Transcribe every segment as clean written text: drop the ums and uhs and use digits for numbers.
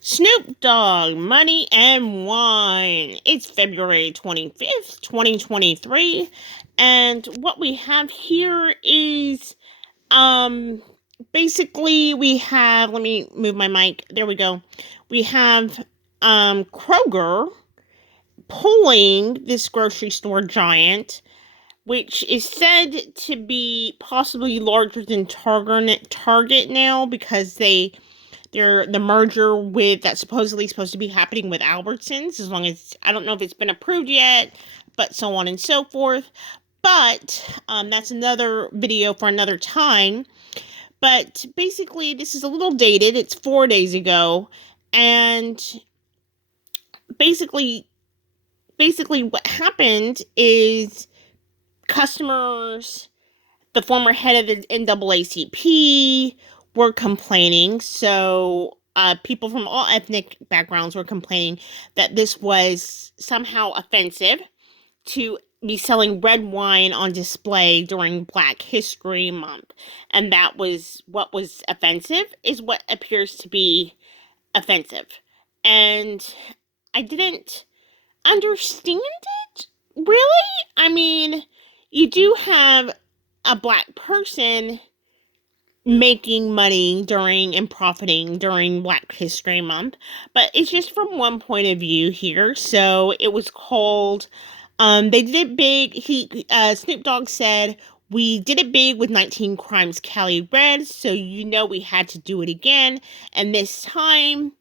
Snoop Dogg, Money and Wine. It's February 25th, 2023. And what we have here is um basically we have, let me move my mic. There we go. We have Kroger pulling this grocery store giant, which is said to be possibly larger than Target now, because they're the merger with that's supposed to be happening with Albertsons, as long as I don't know if it's been approved yet, but so on and so forth. But that's another video for another time. But basically, this is a little dated. It's 4 days ago, and basically, what happened is customers, the former head of the NAACP, were complaining. So people from all ethnic backgrounds were complaining that this was somehow offensive to be selling red wine on display during Black History Month. And that was what was offensive, is what appears to be offensive. And I didn't understand it, really. I mean, you do have a Black person making money during and profiting during Black History Month, but it's just from one point of view here. So it was called, they did it big. Snoop Dogg said, "We did it big with 19 Crimes Cali Red, so we had to do it again. And this time,"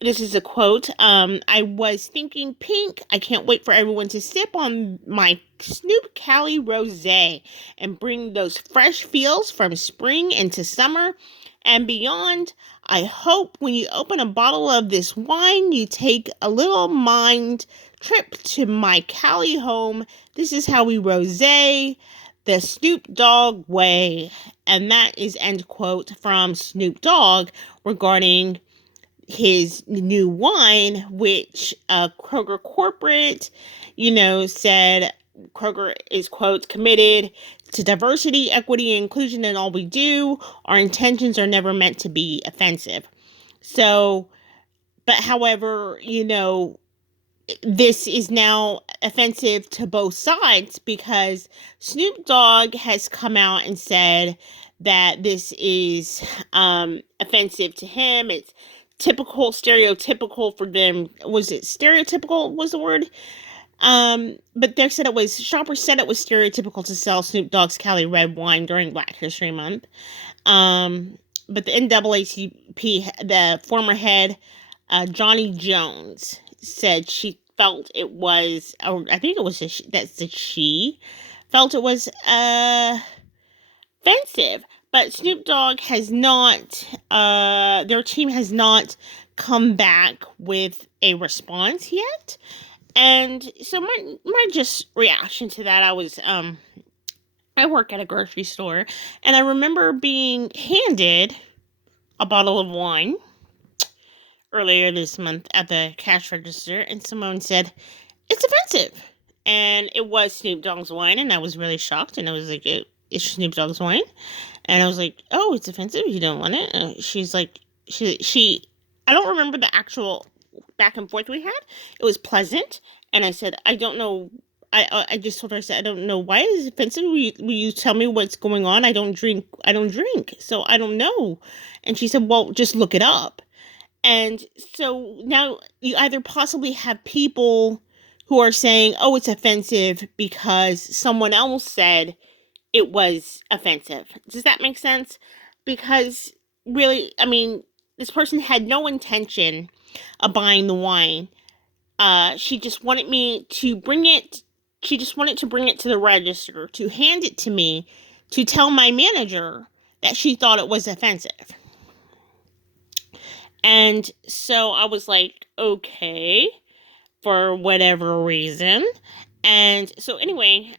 this is a quote, "I was thinking pink. I can't wait for everyone to sip on my Snoop Cali Rosé and bring those fresh feels from spring into summer and beyond. I hope when you open a bottle of this wine, you take a little mind trip to my Cali home. This is how we rosé the Snoop Dogg way." And that is end quote from Snoop Dogg regarding his new wine, which Kroger corporate, said Kroger is, quote, "committed to diversity, equity, and inclusion in all we do. Our intentions are never meant to be offensive." So, but however, this is now offensive to both sides, because Snoop Dogg has come out and said that this is offensive to him. It's stereotypical for them. Was it stereotypical was the word? But shoppers said it was stereotypical to sell Snoop Dogg's Cali Red wine during Black History Month. But the NAACP, the former head, Johnny Jones, said she felt it was, or I think it was she felt it was offensive. But Snoop Dogg has not, their team has not come back with a response yet. And so my just reaction to that, I work at a grocery store, and I remember being handed a bottle of wine earlier this month at the cash register, and someone said, "It's offensive." And it was Snoop Dogg's wine, and I was really shocked, and I was like, "It's Snoop Dogg's wine?" And I was like, "Oh, it's offensive? You don't want it?" She's like, I don't remember the actual back and forth we had. It was pleasant. And I said, "I don't know." I just told her, I said, "I don't know why it's offensive. Will you tell me what's going on? I don't drink. So I don't know." And she said, "Well, just look it up." And so now you either possibly have people who are saying, "Oh, it's offensive because someone else said it was offensive." Does that make sense? Because really, I mean, this person had no intention of buying the wine. She just wanted me to bring it. She just wanted to bring it to the register, to hand it to me, to tell my manager that she thought it was offensive. And so I was like, okay, for whatever reason. And so anyway,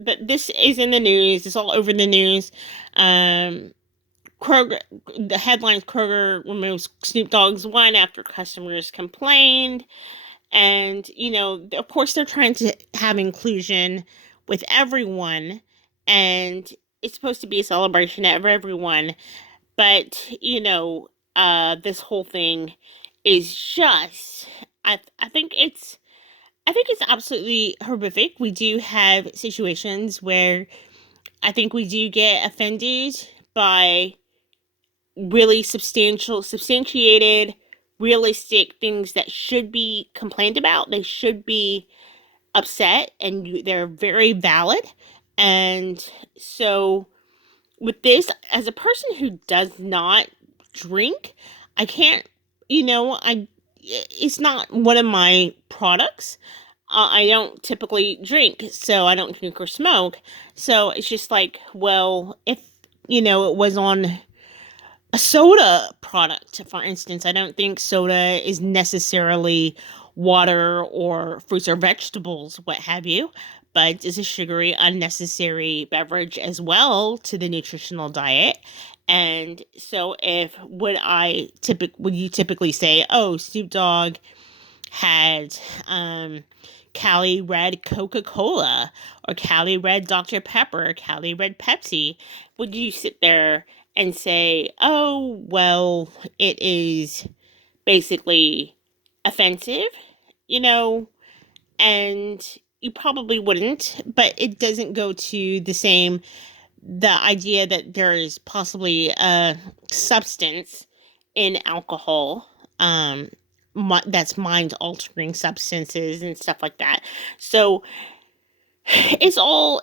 but this is in the news. It's all over the news. Kroger, the headlines: Kroger removes Snoop Dogg's wine after customers complained. And, of course, they're trying to have inclusion with everyone. And it's supposed to be a celebration of everyone. But, this whole thing is just, I think it's absolutely horrific. We do have situations where I think we do get offended by really substantiated, realistic things that should be complained about. They should be upset, and they're very valid. And so, with this, as a person who does not drink, I can't, it's not one of my products. I don't typically drink, so I don't drink or smoke. So it's just like, well, if, it was on a soda product, for instance, I don't think soda is necessarily water or fruits or vegetables, what have you, but is a sugary, unnecessary beverage as well to the nutritional diet. And so, if would you typically say, oh, Snoop Dogg had Cali Red Coca-Cola or Cali Red Dr. Pepper or Cali Red Pepsi? Would you sit there and say, oh, well, it is basically offensive, you know? And you probably wouldn't, but it doesn't go to the idea that there is possibly a substance in alcohol, that's mind altering substances and stuff like that. So it's all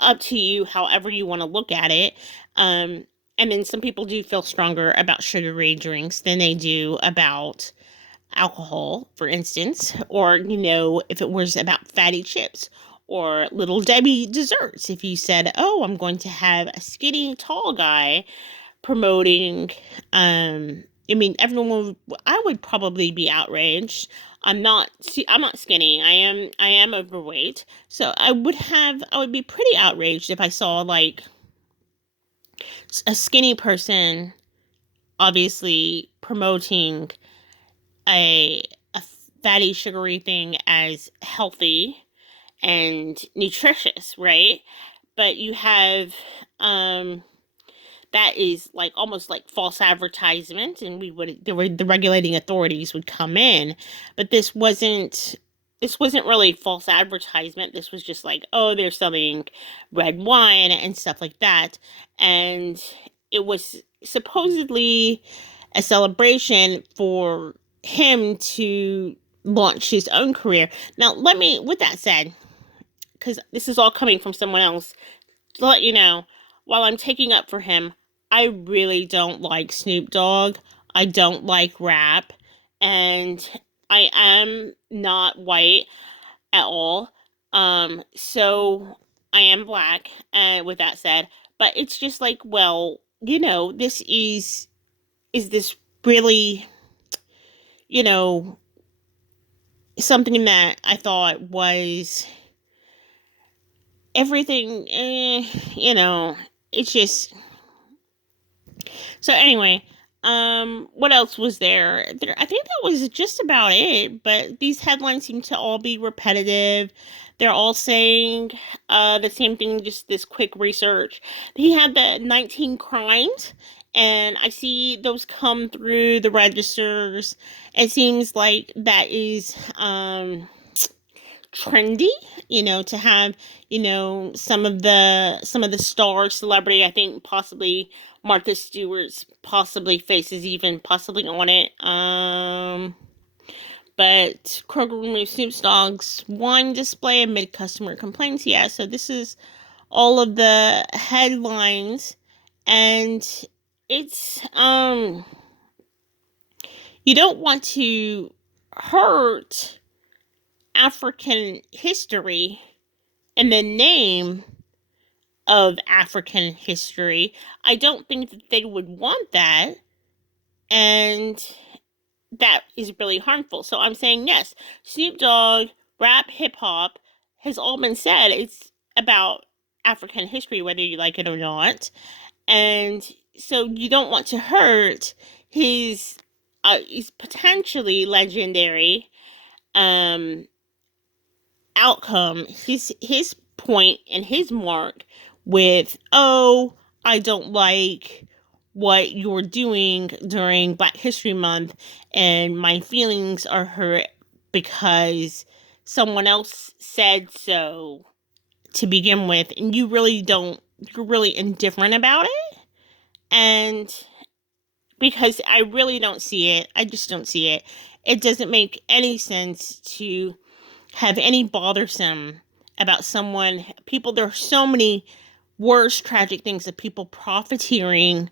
up to you, however you want to look at it. Um, and then some people do feel stronger about sugary drinks than they do about alcohol, for instance, or, if it was about fatty chips or Little Debbie desserts. If you said, oh, I'm going to have a skinny, tall guy promoting, I would probably be outraged. I'm not skinny. I am overweight. So I would be pretty outraged if I saw like a skinny person obviously promoting a fatty sugary thing as healthy and nutritious, right? But you have that is like almost like false advertisement, and the regulating authorities would come in. But this wasn't really false advertisement. This was just like, oh, they're selling red wine and stuff like that. And it was supposedly a celebration for him to launch his own career. Now, with that said, because this is all coming from someone else, to let you know, while I'm taking up for him, I really don't like Snoop Dogg. I don't like rap. And I am not white at all. So I am black, and with that said, but it's just like, well, this is this really, you know, something that I thought was everything, it's just, so anyway, what else was there? I think that was just about it, but these headlines seem to all be repetitive. They're all saying the same thing, just this quick research. He had the 19 crimes, and I see those come through the registers. It seems like that is trendy, to have, some of the star celebrity. I think possibly Martha Stewart's possibly faces even possibly on it. But Kroger removed Snoop Dogg's wine display amid customer complaints. Yeah, so this is all of the headlines, and it's you don't want to hurt African history and the name of African history. I don't think that they would want that, and that is really harmful. So I'm saying yes, Snoop Dogg, rap, hip hop has all been said. It's about African history, whether you like it or not. And so you don't want to hurt his potentially legendary um outcome, his point and his mark with, oh, I don't like what you're doing during Black History Month, and my feelings are hurt because someone else said so to begin with, and you're really indifferent about it. And because I really don't see it, I just don't see it. It doesn't make any sense to have any bothersome about someone. There are so many worse tragic things of people profiteering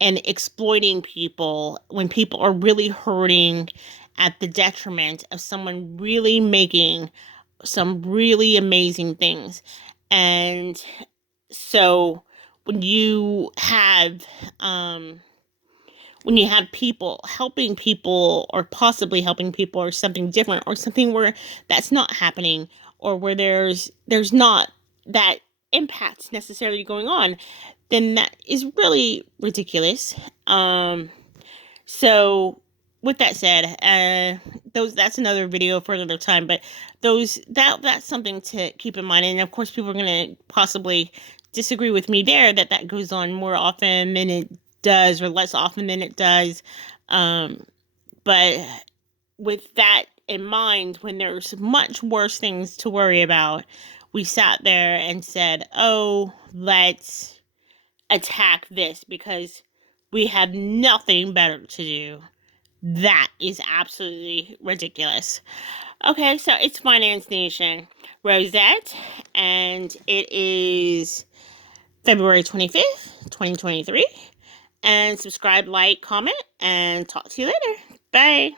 and exploiting people when people are really hurting at the detriment of someone really making some really amazing things. And so when you have people helping people, or possibly helping people, or something different, or something where that's not happening, or where there's not that impact necessarily going on, then that is really ridiculous. So with that said, that's another video for another time, but that's something to keep in mind. And of course, people are going to possibly disagree with me there, that goes on more often than it does, or less often than it does. But with that in mind, when there's much worse things to worry about, we sat there and said, oh, let's attack this because we have nothing better to do. That is absolutely ridiculous. Okay, so it's Finance Nation Rosette, and it is February 25th, 2023. And subscribe, like, comment, and talk to you later. Bye.